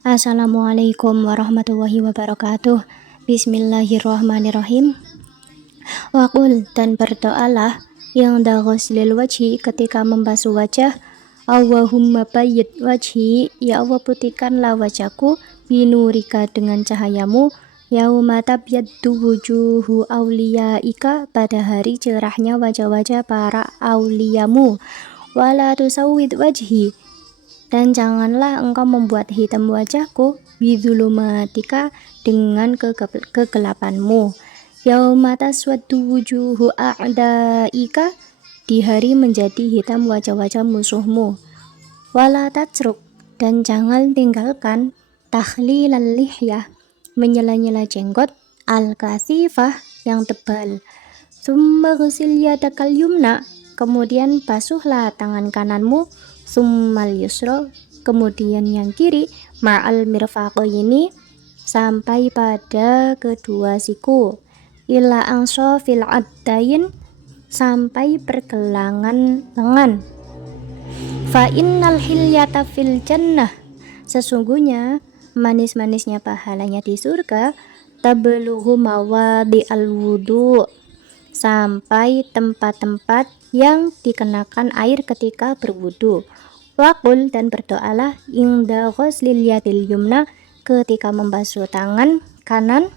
Assalamualaikum warahmatullahi wabarakatuh. Bismillahirrahmanirrahim. Waqul, dan berdoalah yang ghuslil wajhi, ketika membasuh wajah. Allahumma bayyid wajhi, ya Allah putihkanlah wajahku, binurika, dengan cahayamu, yauma tabyaddu wujuhu auliyaika, pada hari cerahnya wajah-wajah para auliamu, wala tusawwid wajhi, dan janganlah engkau membuat hitam wajahku, bidzulumatika, dengan kegelapanmu, yauma taswaddu wujuhu a'daika, di hari menjadi hitam wajah-wajah musuhmu, wala tatruk, dan jangan tinggalkan, takhlilal lihyah, menyela-nyela jenggot, al-kasifah, yang tebal, summa ghsil yadakal yumna, kemudian basuhlah tangan kananmu, summal yusra, kemudian yang kiri, ma'al mirfaqaini, sampai pada kedua siku, ila ansofil addain, sampai pergelangan lengan. Fa innal hilyata fil jannah, sesungguhnya manis-manisnya pahalanya di surga, tablughu mawadi al wudu, sampai tempat-tempat yang dikenakan air ketika berwudu. Waqul, dan berdoalah inda ghuslil yadil yumna, ketika membasuh tangan kanan,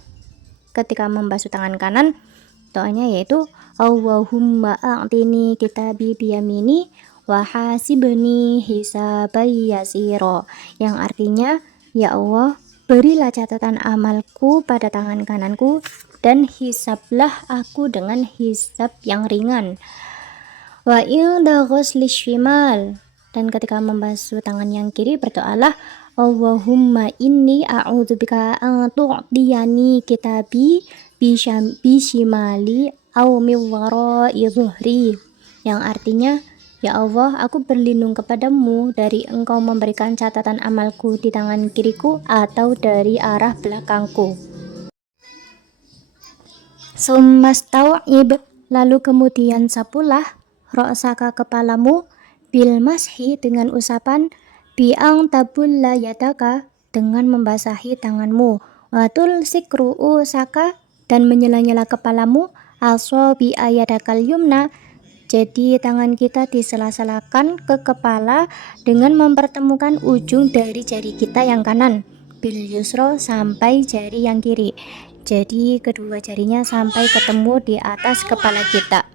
doanya yaitu Allahumma a'tini kitabi biyamini wa hasibni hisabai yasiro, yang artinya, ya Allah, berilah catatan amalku pada tangan kananku, dan hisablah aku dengan hisab yang ringan. Wa inda ghuslis shimal, dan ketika membasuh tangan yang kiri, berdoalah Allahumma inni a'udzubika an tu'tiyani kitabi bishimali au min wara'i zuhri, yang artinya, ya Allah, aku berlindung kepadamu dari engkau memberikan catatan amalku di tangan kiriku atau dari arah belakangku. Summastau'ib, lalu kemudian sapulah, ra'saka, kepalamu, bil mashi, dengan usapan, bi'ang tabulla yadaka, dengan membasahi tanganmu, watul sikru'u saka, dan menyela-nyela kepalamu, asobi ayadakal yumna, jadi tangan kita disela-selakan ke kepala dengan mempertemukan ujung dari jari kita yang kanan, bil yusro, sampai jari yang kiri, jadi kedua jarinya sampai ketemu di atas kepala kita.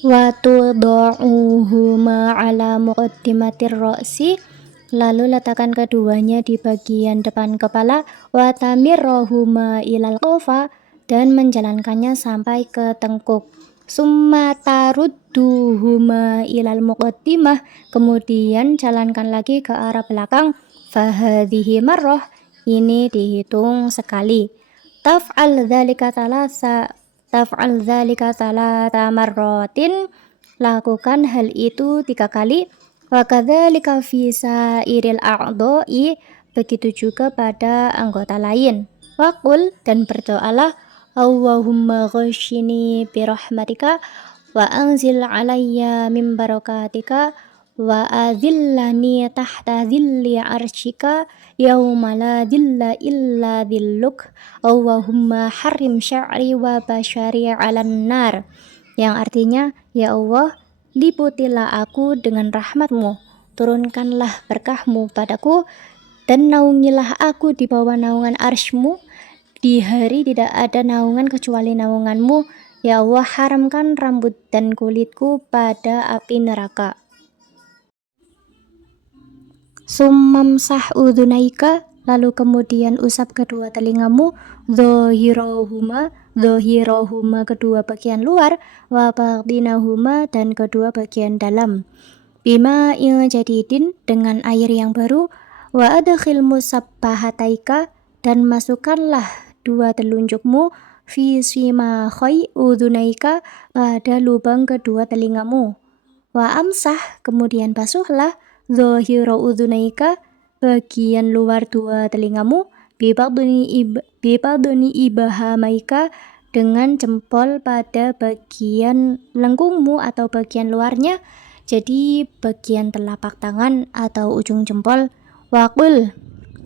Wa tudha'uhuma ala muqaddimatir ra'si, lalu letakkan keduanya di bagian depan kepala, wa tamirrohuma ilal qafa, dan menjalankannya sampai ke tengkuk, summa tarudduhuma ilal muqaddimah, kemudian jalankan lagi ke arah belakang, fahadhihi marroh, ini dihitung sekali, taf'al dzalika thalatha marratin, lakukan hal itu 3 kali, wa kadzalika fi sairil a'dha'i, begitu juga pada anggota lain. Waqul, dan berdoalah Allahumma ghashini birahmatika wa anzil alayya min barakatika wa azillani tahta zilli arshika yauma la zilla illa zilluk, Allahumma harim sya'ri wa bashari 'alan nar, yang artinya, ya Allah, liputilah aku dengan rahmatmu, turunkanlah berkahmu padaku, dan naungilah aku di bawah naungan arshmu, di hari tidak ada naungan kecuali naunganmu, ya Allah, haramkan rambut dan kulitku pada api neraka. Summamsah udhunaika, lalu kemudian usap kedua telingamu, dhohirohuma, kedua bagian luar, wa batinahuma, dan kedua bagian dalam, bima jadidin, dengan air yang baru, wa adkhil musabbahataika, dan masukkanlah dua telunjukmu, fi simakhai udhunaika, pada lubang kedua telingamu, wa amsah, kemudian basuhlah, dhohiro udhunaika, bagian luar dua telingamu, bibaduni ibahamaika, dengan jempol pada bagian lengkungmu atau bagian luarnya, jadi bagian telapak tangan atau ujung jempol. Waqul,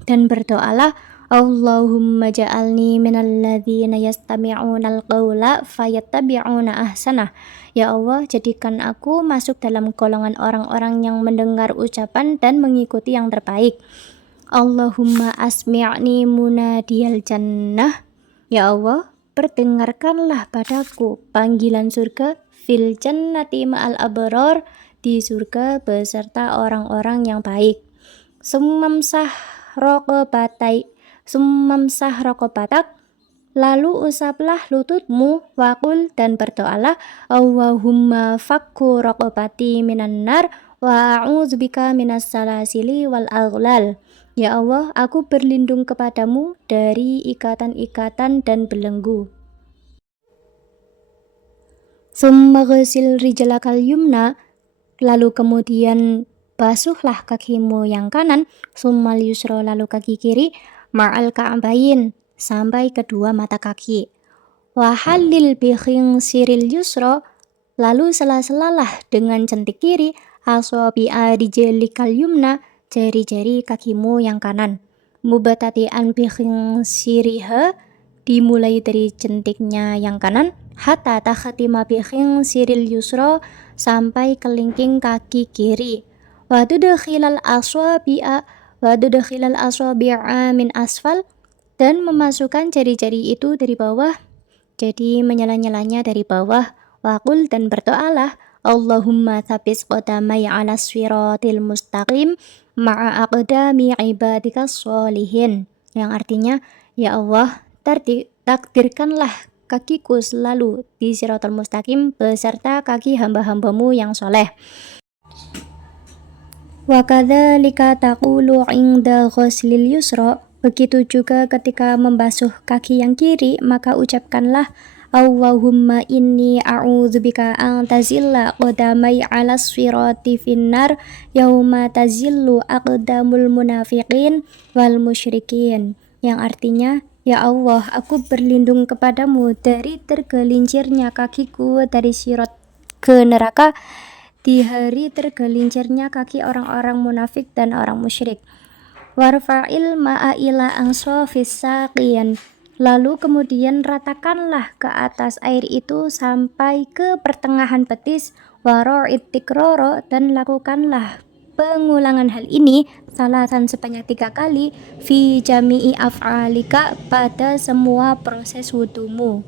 dan berdoalah, Allahumma ja'alni minalladzina yastami'unal qawla fayattabi'una ahsanah. Ya Allah, jadikan aku masuk dalam golongan orang-orang yang mendengar ucapan dan mengikuti yang terbaik. Allahumma asmi'ni munadiyal jannah. Ya Allah, perdengarkanlah padaku panggilan surga fil jannati ma'al abror, di surga beserta orang-orang yang baik. Summamsah rokobatak, lalu usaplah lututmu, waqul, dan berdoalah, Allahumma fakku rokobati minan nar wa a'udzubika minas salasili wal aghlal. Ya Allah, aku berlindung kepadamu dari ikatan-ikatan dan belenggu. Summa ghasil rijlakal yumna, lalu kemudian basuhlah kakimu yang kanan, summal yusra, lalu kaki kiri, ma'al ka'bain, sampai kedua mata kaki. Wahallil siril yusra, lalu sela-selalah dengan centik kiri, asabi'a rijlikal yumna, jari-jari kakimu yang kanan. Mubatati'an siriha, dimulai dari centiknya yang kanan, hatta takhatima siril yusra, sampai kelingking kaki kiri. Wadudkhilal asabi'a min asfal, dan memasukkan jari-jari itu dari bawah, jadi menyela-nyelanya dari bawah. Waqul, dan berdoalah, Allahumma thabis qadamai ala siratil mustaqim ma'a aqdami ibadikas sholihin, yang artinya, ya Allah, takdirkanlah kakiku selalu di siratal mustaqim beserta kaki hamba-hambamu yang soleh. Wa kadzalika taqulu 'inda ghuslil yusra, begitu juga ketika membasuh kaki yang kiri, maka ucapkanlah, Allahumma inni a'udzubika an tazilla qadamai 'alas sirati finnar yauma tazillu aqdamul munafiqin wal musyrikin, yang artinya, ya Allah, aku berlindung kepadamu dari tergelincirnya kakiku dari sirat ke neraka di hari tergelincirnya kaki orang-orang munafik dan orang musyrik. Warfa'il ma'a ila ansofis saqiyan, lalu kemudian ratakanlah ke atas air itu sampai ke pertengahan betis. Waro'id tikroro, dan lakukanlah pengulangan hal ini salasan sebanyak 3 kali, fi jami'i af'alika, pada semua proses wudumu.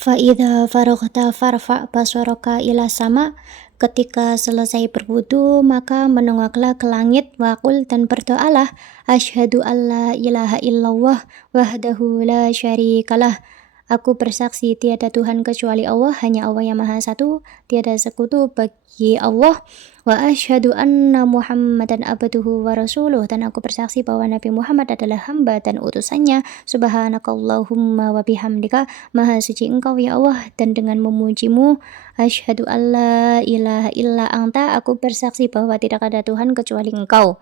Fa'idha faraghta farfa' basaraka ila sama, ketika selesai berwudu maka menengoklah ke langit. Waqul, dan berdoalah, asyhadu alla ilaha illallah wahdahu la syarikalah, aku bersaksi tiada Tuhan kecuali Allah, hanya Allah yang Maha Satu, tiada sekutu bagi Allah. Wa asyhadu anna Muhammadan abduhu wa rasuluh, dan aku bersaksi bahwa Nabi Muhammad adalah hamba dan utusannya. Subhanakallahumma wa bihamdika, Maha suci Engkau ya Allah dan dengan memujimu. Asyhadu alla ilaha illa anta, aku bersaksi bahwa tidak ada Tuhan kecuali Engkau.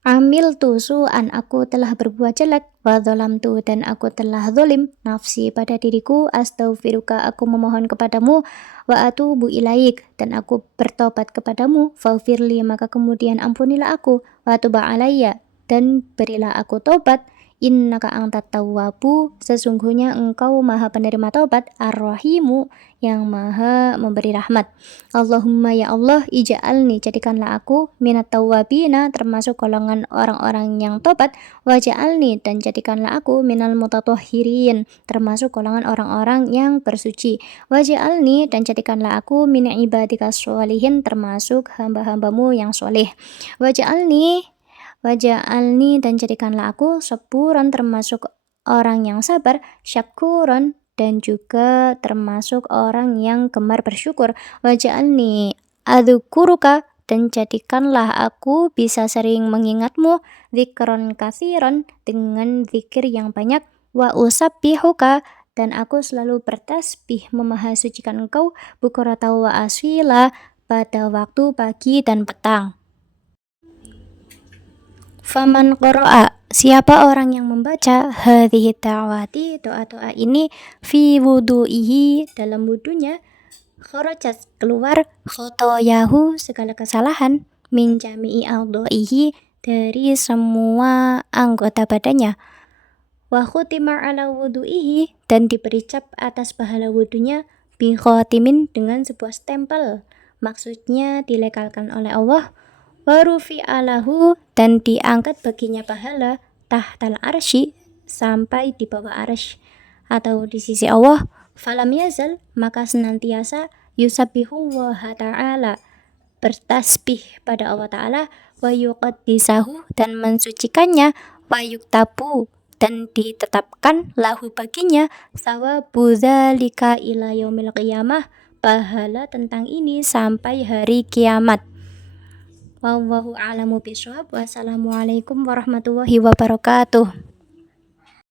Amiltu su'an, aku telah berbuat jelek, wa dzalamtu, dan aku telah zalim, nafsi, pada diriku, astaghfiruka, aku memohon kepadamu, wa atubu ilaik, dan aku bertobat kepadamu, faghfirli, maka kemudian ampunilah aku, wa tub alayya, dan berilah aku tobat, innaka antat tawwabu, sesungguhnya engkau maha penerima tobat, ar-rahimu, yang maha memberi rahmat. Allahumma, ya Allah, ija'alni, jadikanlah aku, minat tawwabina, termasuk golongan orang-orang yang tobat, waja'alni, dan jadikanlah aku, minal mutatahhirin, termasuk golongan orang-orang yang bersuci, waja'alni, dan jadikanlah aku, min ibadikas sholihin, termasuk hamba-hambamu yang soleh, waja'alni, dan jadikanlah aku saburan, termasuk orang yang sabar, syakuron, dan juga termasuk orang yang gemar bersyukur, waj'alni adzukuruka, dan jadikanlah aku bisa sering mengingatmu, dzikron katsiron, dengan zikir yang banyak, wa usabbihuka, dan aku selalu bertasbih memahasucikan engkau, bukrata wa asila, pada waktu pagi dan petang. Faman qara'a, siapa orang yang membaca hadhihi ta'awati, doa-doa ini, fi wudu'ihi, dalam wudunya, kharajat keluar khotoyahu segala kesalahan min jami'i a'dha'ihi dari semua anggota badannya wa khutima ala wudu'ihi dan diberi cap atas pahala wudunya bi khatimin dengan sebuah stempel maksudnya dilegalkan oleh Allah wa rufi'alahu dan diangkat baginya pahala tahtal arsy sampai di bawah arsy atau di sisi Allah falam yazal maka senantiasa yusabbihu wa ta'ala bertasbih pada Allah Ta'ala wa yuqaddisahu dan mensucikannya wa yuktabu dan ditetapkan lahu baginya sawabu dzalika ila yaumil qiyamah pahala tentang ini sampai hari kiamat. Wallahu a'lamu bishawab. Wassalamualaikum warahmatullahi wabarakatuh.